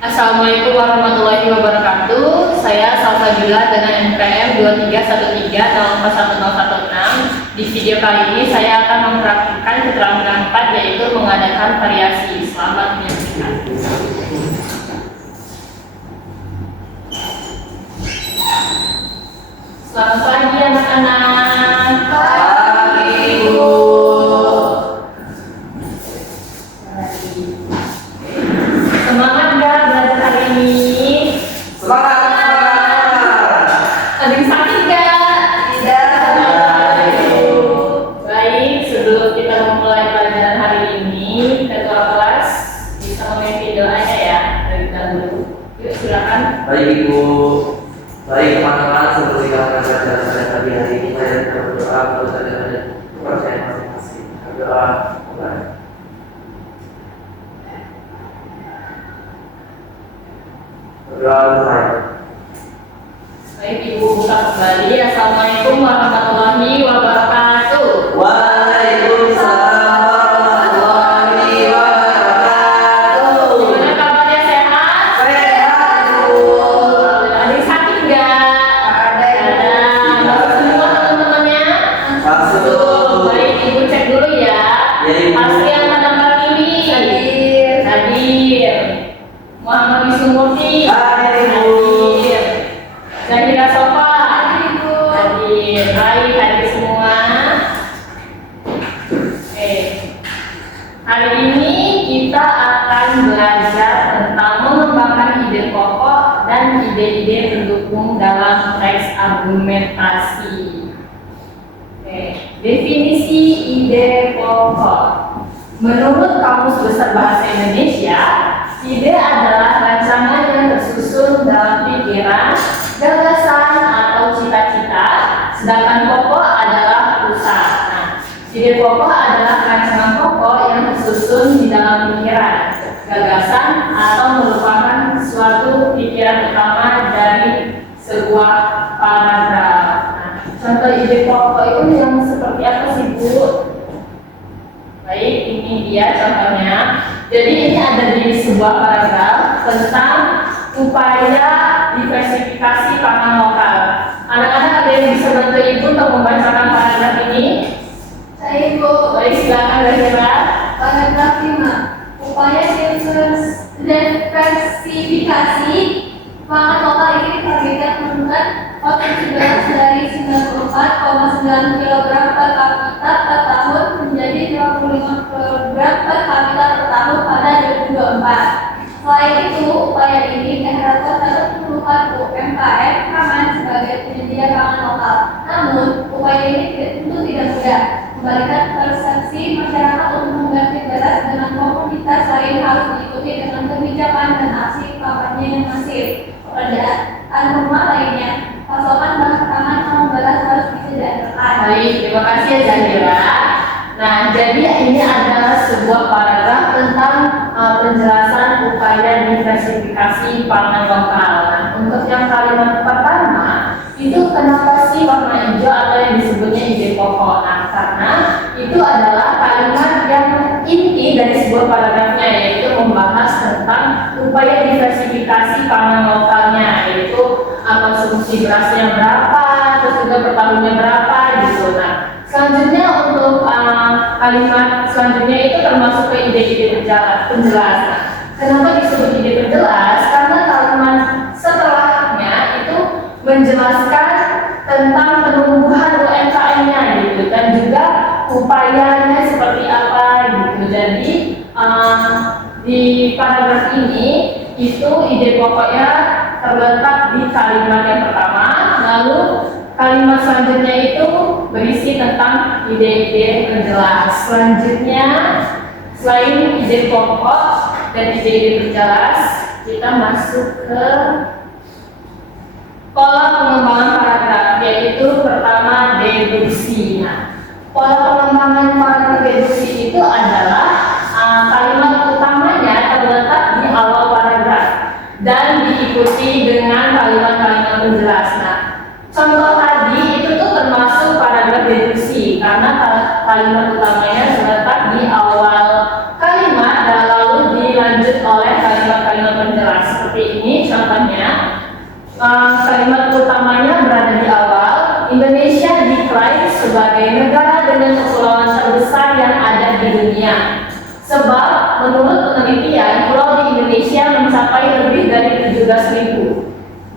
Assalamualaikum warahmatullahi wabarakatuh. Saya Salsabila dengan NPM 2313 Di video kali ini saya akan mempraktikkan keterangan 4, yaitu mengadakan variasi. Selamat menyaksikan. Selamat pagi anak-anak. Pagi, Bu. Semangat nggak belajar hari ini? Semangat. Ada yang sakit nggak? Tidak. Baik, sebelum kita memulai pelajaran hari ini, ketua kelas bisa memimpin doanya ya dari kita dulu. Yuk silakan. Baik Ibu, baik teman-teman, seperti yang akan belajar pada pagi hari ini, saya akan berdoa untuk ada kepercayaan masing-masing. Berdoa mulai. Berdoa mulai. Baik, Ibu buka kembali. Assalamualaikum warahmatullahi wabarakatuh. Waalaikumsalam warahmatullahi wabarakatuh. Gimana kabarnya, sehat? Sehat, Bu. Ada yang sakit nggak? Ada, Ibu. Masuk semua teman-temannya? Masuk. Baik, Ibu cek dulu ya. Ya, Ibu. Pasien pada pagi ini. Hadir. Muhammad Wisnumurti. Hadir, Ibu. Hadir. Zahira Sofa. Ibu. Hadir. Baik, hadir semua. Oke. Hari ini kita akan belajar tentang mengembangkan ide pokok dan ide-ide pendukung dalam teks argumentasi. Oke. Definisi ide pokok. Menurut Kamus Besar Bahasa Indonesia, ide adalah rancangan yang tersusun dalam pikiran, gagasan, atau cita-cita, sedangkan pokok adalah pusat. Nah, ide pokok adalah rancangan pokok yang tersusun di dalam pikiran, gagasan, atau merupakan suatu pikiran utama dari sebuah paragraf. Nah, contoh ide pokok itu yang seperti apa sih, Bu? Baik, ini dia contohnya. Jadi ini ada di sebuah paragraf tentang upaya diversifikasi pangan lokal. Anak-anak ada yang bisa bantu Ibu untuk membacakan paragraf ini? Saya Ibu. Baik, silakan Zahira. Paragraf 5. Upaya diversifikasi pangan lokal ini ditargetkan menurunkan potensi beras dari 94,9 kg per kapita per tahun menjadi 25 kg per kapita per tahun pada 2024. Selain itu, upaya ini diharapkan dapat menumbuhkan UMKM pangan sebagai penyedia pangan lokal. Namun, upaya ini tentu tidak mudah. Kembalikan persepsi masyarakat untuk mengganti beras dengan komoditas lain harus diikuti dengan kebijakan dan aksi kampanye yang masif. Pekerjaan rumah lainnya, pasokan bahan pangan non beras harus disediakan. Baik, terima kasih ya Zahira. Nah, jadi ini adalah sebuah paragraf tentang penjelasan upaya diversifikasi pangan lokal. Nah, untuk yang kalimat pertama, itu kenapa sih warna hijau atau yang disebutnya ide pokok? Nah, karena itu adalah kalimat yang inti dari sebuah paragrafnya, yaitu membahas tentang upaya diversifikasi pangan lokalnya, yaitu konsumsi berasnya berapa, terus juga per tahunnya berapa gitu. Nah, selanjutnya untuk kalimat selanjutnya itu termasuk ke ide-ide penjelas. Nah, kenapa disebut ide penjelas? Karena kalimat setelahnya itu menjelaskan tentang penumbuhan UMKM-nya gitu, dan juga upayanya seperti apa gitu. Jadi di paragraf ini itu ide pokoknya terletak di kalimat yang pertama, lalu kalimat selanjutnya itu berisi tentang ide-ide penjelas. Selanjutnya, selain ide pokok dan ide-ide penjelas, kita masuk ke pola pengembangan paragraf, yaitu pertama deduksi. Nah, pola pengembangan paragraf deduksi itu adalah kalimat utamanya terletak di awal paragraf dan diikuti dengan kalimat-kalimat penjelas. Nah, contoh tadi itu tuh termasuk paragraf deduksi karena kalimat utamanya terletak di awal kalimat dan lalu dilanjut oleh kalimat-kalimat penjelas. kalimat utamanya berada di awal. Indonesia diklaim sebagai negara dengan kepulauan terbesar yang ada di dunia. Sebab menurut penelitian, pulau di Indonesia mencapai lebih dari 17.000.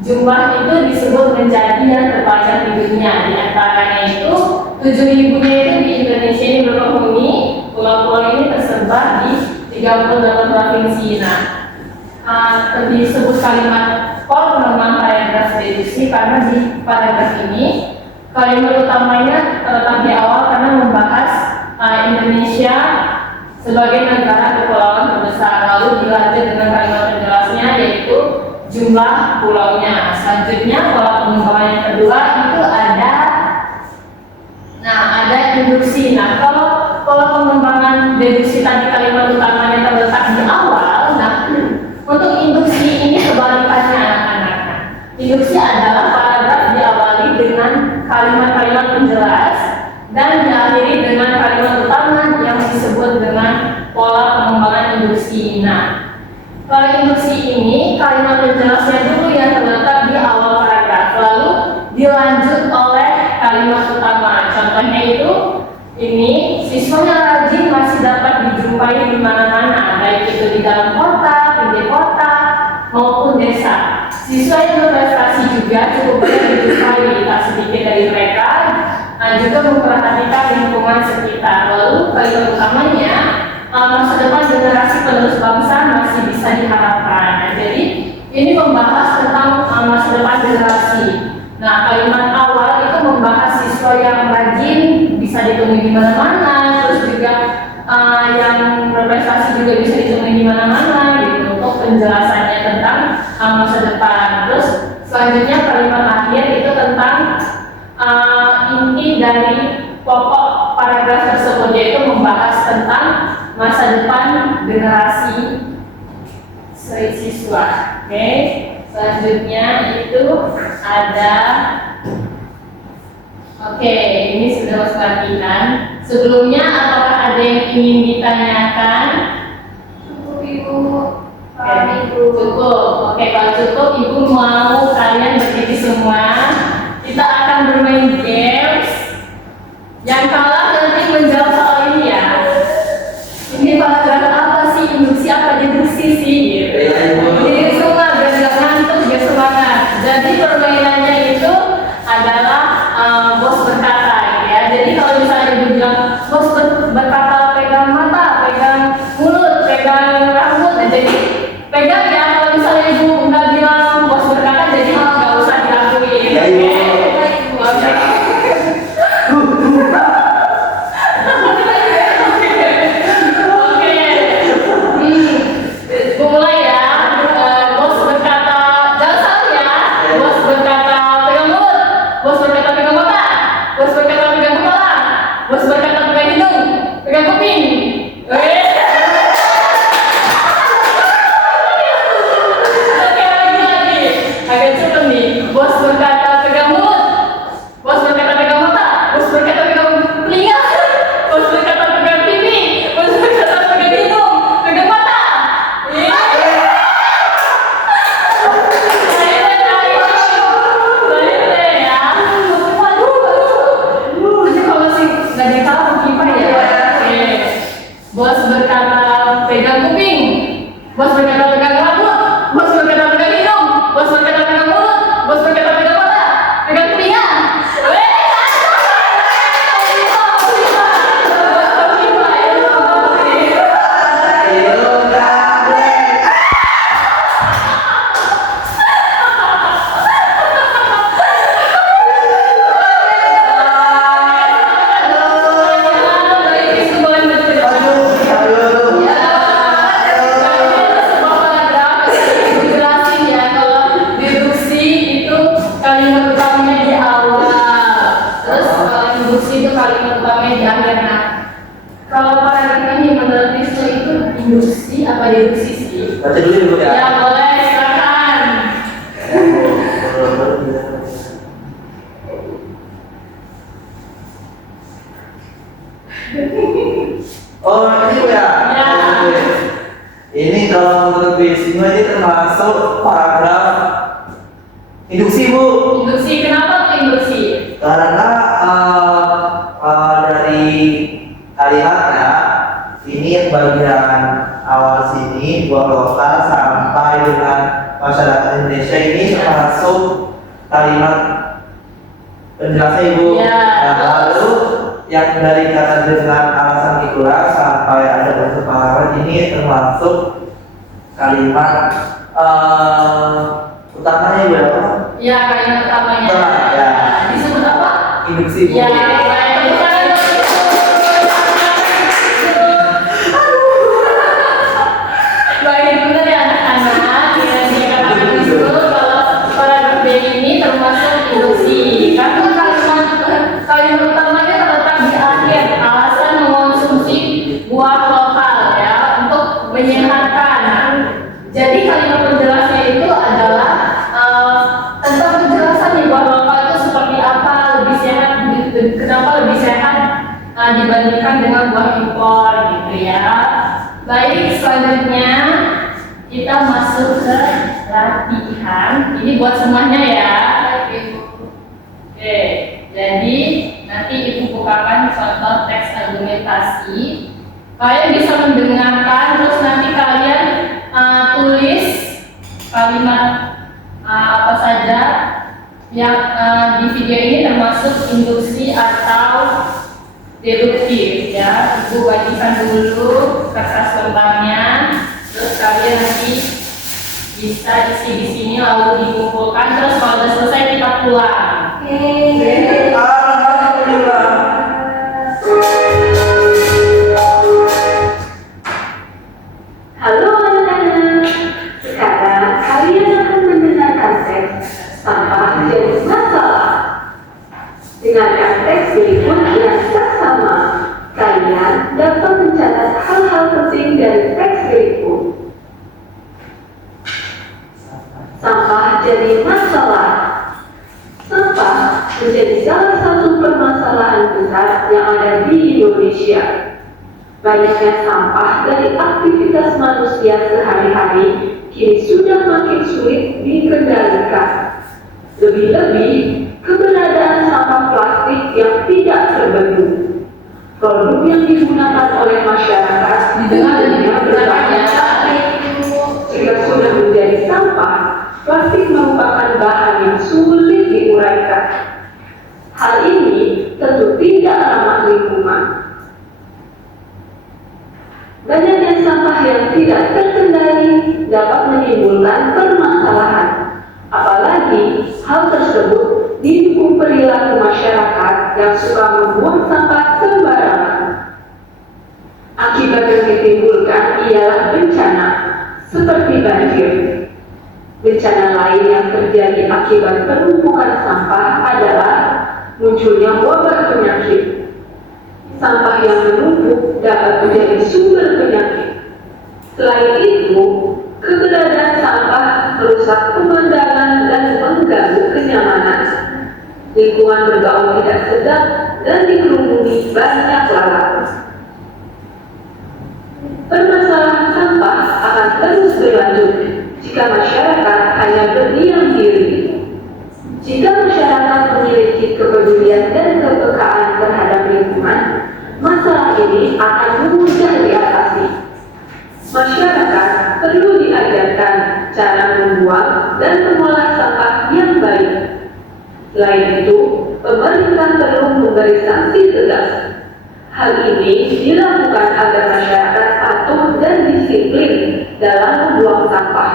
Jumlah itu disebut menjadi yang terbanyak di dunia. Di antaranya itu 7.000-nya itu di Indonesia ini berpenghuni. Pulau-pulau ini tersebar di 38 provinsi. Disebut kalimat pengembangan paragraf deduksi karena di paragraf ini kalimat utamanya terletak di awal karena membahas Indonesia sebagai negara kepulauan terbesar. Lalu dilanjut dengan kalimat penjelasnya yaitu jumlah pulaunya. Selanjutnya pola pengembangan yang kedua itu ada induksi. Kalau pola pengembangan deduksi tadi kalimat utamanya terletak di awal, untuk induksi ini kebalikannya anak-anak. Induksi adalah paragraf diawali dengan kalimat-kalimat penjelas dan diakhiri dengan kalimat utama yang disebut dengan pola pengembangan induksi. Kalau induksi ini kalimat penjelasnya dulu yang terletak di awal paragraf, lalu dilanjut oleh kalimat utama. Contohnya itu ini siswa yang rajin masih dapat dijumpai di mana-mana, baik itu di dalam kota, pinggir kota, maupun desa. Siswa yang berprestasi juga cukup banyak dijumpai, tak sedikit dari mereka juga memperhatikan lingkungan sekitar. Lalu kalimat utamanya masa depan generasi penerus bangsa masih bisa diharapkan. Jadi ini membahas tentang masa depan generasi. Kalimat awal itu membahas siswa yang rajin bisa ditemui di mana-mana, terus juga yang berprestasi juga bisa ditemui di mana-mana gitu untuk penjelasannya tentang masa depan. Terus selanjutnya kalimat akhir itu tentang inti dari pokok paragraf tersebut, yaitu membahas tentang masa depan generasi siswa. Oke. Selanjutnya itu ada ini sudah masuk latihan. Sebelumnya apakah ada yang ingin ditanyakan? Cukup Ibu. Cukup. Kalau cukup Ibu mau kalian berdiri semua. Kita akan bermain games. Yang kalah nanti menjawab soal ini ya. Ini paragraf apa sih? Induksi apa deduksi sih? Jadi semua biar gak ngantuk, biar semangat. Jadi permainannya itu adalah bos berkata ya. Jadi kalau misalnya Ibu bilang bos berkata pegang mata, pegang mulut, pegang rambut, jadi pegang ya. Kalau misalnya Ibu nggak bilang bos berkata, jadi nggak usah dilakuin. Mulai ya. Bos berkata jangan salah ya. Bos berkata pegang mulut, bos berkata pegang mata, bos berkata pegang kepala, bos berkata pegang hidung, pegang kuping. Oke, lagi. Agak cepet nih. Bos berkata pegang mulut, bos berkata pegang mata, bos berkata pegang telinga, bos berkata pegang pipi, bos berkata pegang hidung, pegang mata. Bos berkata pegang kuping, bos berkata pegang rambut, bos berkata pegang hidung, bos berkata pegang mulut, bos berkata pegang mata, pegang telinga. Kalau paragraf ini menurut Wisnu itu induksi apa deduksi sih? Baca dulu Ibu ya. Ya boleh, silakan. Oh ini Bu ya? Ya. Ini kalau menurut Wisnu ini termasuk paragraf Induksi Bu. Induksi, kenapa tuh induksi? Karena dari kalimatnya ini bagian awal sini buah lokal sampai dengan masyarakat Indonesia ini termasuk kalimat penjelasan Ibu. Ya. Nah, lalu yang dari kata dengan alasan tikular sampai ada bersepakat ini termasuk kalimat utamanya Ibu apa? Ya, kalimat utamanya. Ya. Disebut apa? Induksi Bu. Ya, baik. Tepuk tangan dulu. Baik, benar ya anak-anak. Yang dikatakan itu kalau paragraf B ini termasuk induksi. Karena kalimat utamanya terletak di akhir, alasan mengonsumsi buah lokal ya untuk menyehatkan. Jadi kalimat penjelasnya itu adalah tentang penjelasan nih buah lokal itu seperti apa, lebih sehat, kenapa lebih sehat dibandingkan dengan buah impor gitu ya. Baik, selanjutnya kita masuk ke latihan. Ini buat semuanya ya. Oke, jadi nanti Ibu bukakan contoh teks argumentasi. Kalian bisa mendengarkan, terus nanti kalian tulis kalimat apa saja yang di video ini termasuk induksi atau deduktif ya. Ibu bagikan dulu kertas lembarnya, terus kalian nanti bisa isi di sini lalu dikumpulkan, terus kalau sudah selesai kita pulang. Alhamdulillah. Halo anak-anak, sekarang kalian akan mendengarkan teks tanpa jadi masalah. Dengarkan teks berikut yang sama. Kalian dapat mencatat hal-hal penting dari teks berikut. Sampah jadi masalah. Sampah menjadi salah satu permasalahan besar yang ada di Indonesia. Banyaknya sampah dari aktivitas manusia sehari-hari kini sudah makin sulit dikendalikan. Lebih-lebih, keberadaan sampah plastik yang tidak terbendung. Produk yang digunakan oleh masyarakat Didengar dan dipergunakan ya. jika sudah menjadi sampah, plastik merupakan bahan yang sulit diuraikan. Hal ini tentu tidak ramah lingkungan. Banyaknya sampah yang tidak terkendali dapat menimbulkan permasalahan. Apalagi hal tersebut didukung perilaku masyarakat yang suka membuang sampah sembarangan. Akibat yang ditimbulkan ialah bencana seperti banjir. Bencana lain yang terjadi akibat penumpukan sampah adalah munculnya wabah penyakit. Sampah yang menumpuk dapat menjadi sumber penyakit. Selain itu, keberadaan sampah merusak pemandangan dan mengganggu kenyamanan. Lingkungan bergaul tidak sedap dan dikerumuni banyak lalat. Permasalahan sampah akan terus berlanjut jika masyarakat hanya berdiam diri. Jika masyarakat memiliki kepedulian dan kepekaan terhadap lingkungan, masalah ini akan mudah diatasi. Masyarakat perlu diajarkan cara membuang dan mengolah sampah yang baik. Selain itu, pemerintah perlu memberi sanksi tegas. Hal ini dilakukan agar masyarakat patuh dan disiplin dalam membuang sampah.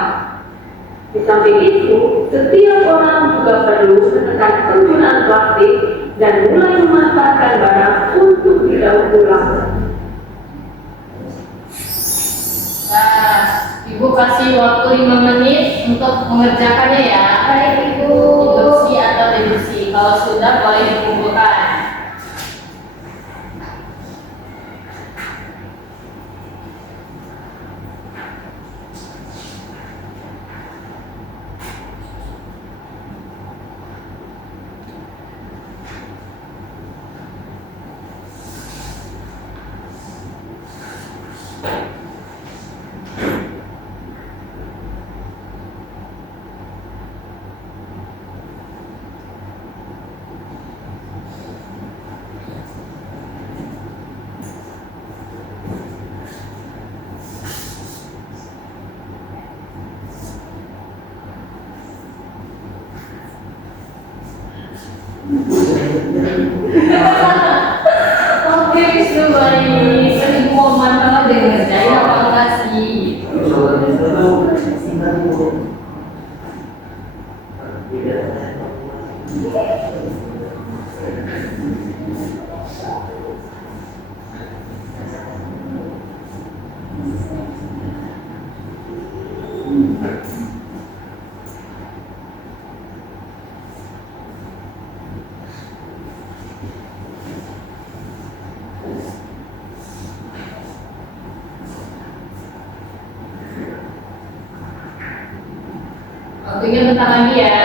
Di samping itu, setiap orang juga perlu menekan penggunaan plastik dan mulai memanfaatkan barang untuk didaur ulang. Nah, Ibu kasih waktu 5 menit untuk mengerjakannya ya. Baik, Ibu. Induksi atau deduksi. Kalau sudah boleh dikumpulkan. Oke, itu baik. Tapi mau mantap deh ngerjain apa enggak sih? Jawabannya itu singkat itu. Tidak. Waktunya bentar lagi ya.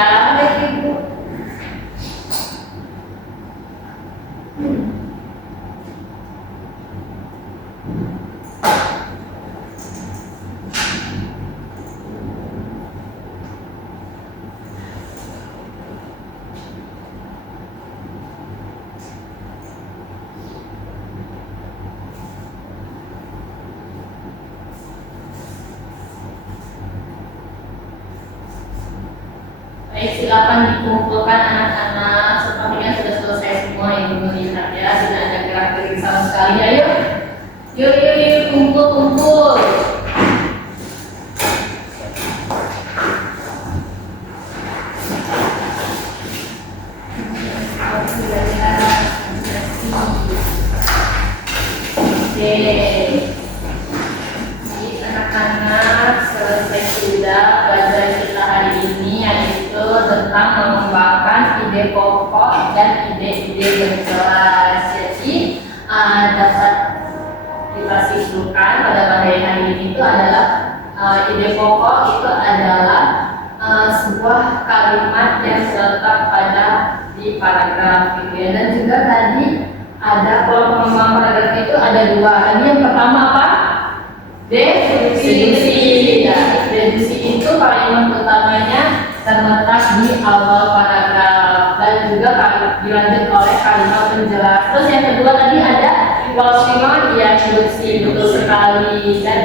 Baik, silakan dikumpulkan anak-anak. Sepertinya sudah selesai semua yang melihat ya. Tidak ada gerak-gerik sama sekali. Ayo, yuk, kumpul. Oke, anak-anak selesai sudah pelajaran kita hari ini, yaitu tentang mengembangkan ide pokok dan ide-ide yang jelas. Jadi dapat kita simpulkan pada hari ini itu adalah ide pokok itu adalah sebuah kalimat yang terletak pada di paragraf gitu ya. Dan juga tadi ada kalau pengembangan paragraf itu ada dua. Tadi yang pertama apa? Deduksi. Ya, deduksi itu kalimat utamanya terletak di awal paragraf dan juga dilanjut oleh kalimat penjelas. Terus yang kedua tadi ada closing ya, deduksi, betul sekali. Dan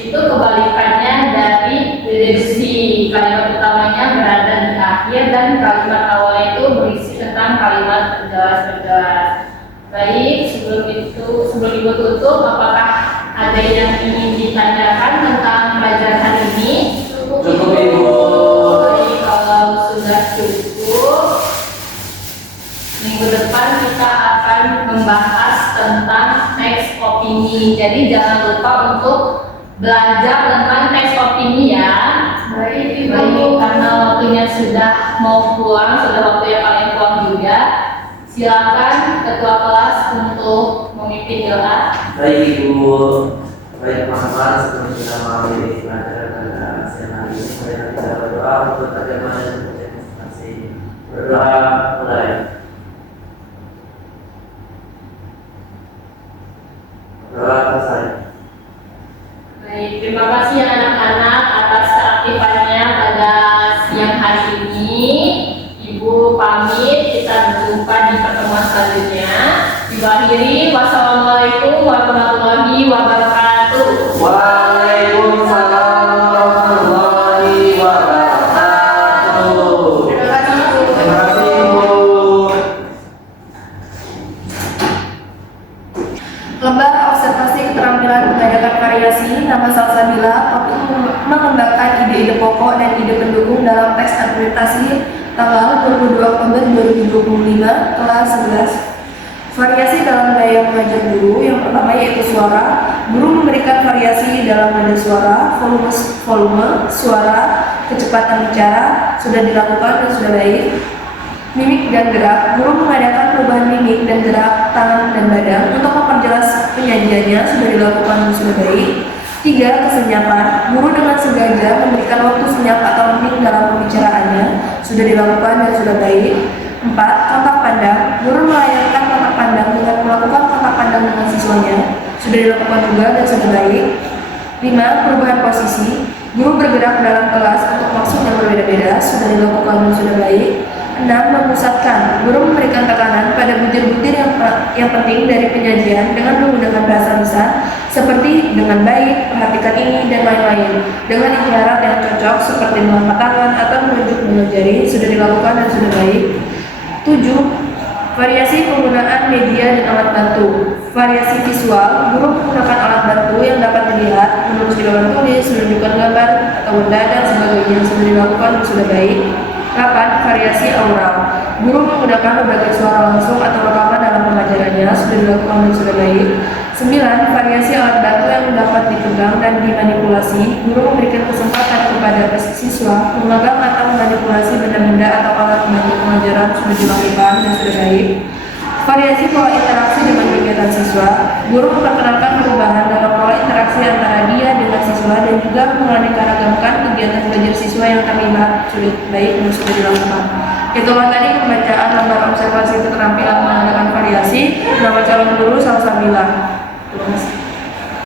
itu kebalikannya dari deduksi. Kalimat utamanya berada di akhir dan kalimat awalnya itu berisi tentang kalimat penjelas. Baik, sebelum ibu tutup, apakah ada yang ingin ditanyakan tentang pelajaran hari ini? Cukup Ibu. Baik, kalau sudah cukup, minggu depan kita akan membahas tentang teks opini. Jadi jangan lupa untuk belajar tentang teks opini ya. Baik, karena waktunya sudah mau pulang, sudah waktunya kalian pulang juga. Silakan ketua kelas untuk memimpin doa. Baik Ibu, baik teman-teman, sebelum kita mengakhiri pelajaran pada siang hari ini, mari kita berdoa untuk agama dan kepercayaan masing-masing. Berdoa mulai. Berdoa selesai. Baik, terima kasih anak-anak atas keaktifannya pada siang hari ini. Ibu pamit, kita berjumpa di pertemuan selanjutnya. Ibu akhiri, wassalamualaikum warahmatullahi wabarakatuh. Waalaikumsalam warahmatullahi wabarakatuh. Terima kasih Bu. Terima kasih Ibu. Lembar observasi keterampilan mengadakan variasi nama Salsabila untuk mengembangkan ide-ide pokok dan ide pendukung dalam teks akreditasi tanggal 22 Oktober 2025 kelas 11. Variasi dalam gaya mengajar guru yang pertama yaitu suara. Guru memberikan variasi dalam nada suara, volume suara, kecepatan bicara sudah dilakukan dan sudah baik. Mimik dan gerak, guru mengadakan perubahan mimik dan gerak tangan dan badan untuk memperjelas penyajiannya sudah dilakukan dan sudah baik. 3. Kesenyapan, guru dengan sengaja memberikan waktu senyap atau hening dalam pembicaraannya sudah dilakukan dan sudah baik. 4. Kontak pandang, guru melayangkan kontak pandang dengan melakukan kontak pandang dengan siswanya sudah dilakukan juga dan sudah baik. 5. Perubahan posisi, guru bergerak dalam kelas untuk maksud yang berbeda-beda sudah dilakukan dan sudah baik. 6. Memusatkan, guru memberikan tekanan pada butir-butir yang penting dari penyajian dengan menggunakan bahasa lisan seperti dengan baik, perhatikan ini, dan lain-lain dengan isyarat yang cocok seperti mengangkat tangan atau menunjuk dengan jari sudah dilakukan dan sudah baik. 7. Variasi penggunaan media dan alat bantu. Variasi visual, guru menggunakan alat bantu yang dapat dilihat, menulis di papan tulis, menunjukkan gambar atau benda dan sebagainya yang sudah dilakukan dan sudah baik. 8. Variasi aural. Guru menggunakan berbagai suara langsung atau rekaman dalam pengajarannya, sudah dilakukan dan sudah baik. 9. Variasi alat bantu yang dapat dipegang dan dimanipulasi. Guru memberikan kesempatan kepada siswa memegang atau memanipulasi benda-benda atau alat bantu pengajaran sudah dilakukan dan sudah baik. Variasi pola interaksi dengan kegiatan siswa. Guru memperkenalkan perubahan dalam pola interaksi antara dia dengan siswa dan juga menganeka-ragamkan kegiatan belajar siswa yang terlibat sudah baik dan sudah dilakukan. Itulah tadi pembacaan lembar observasi keterampilan menggunakan variasi. Nama calon guru Salsabila.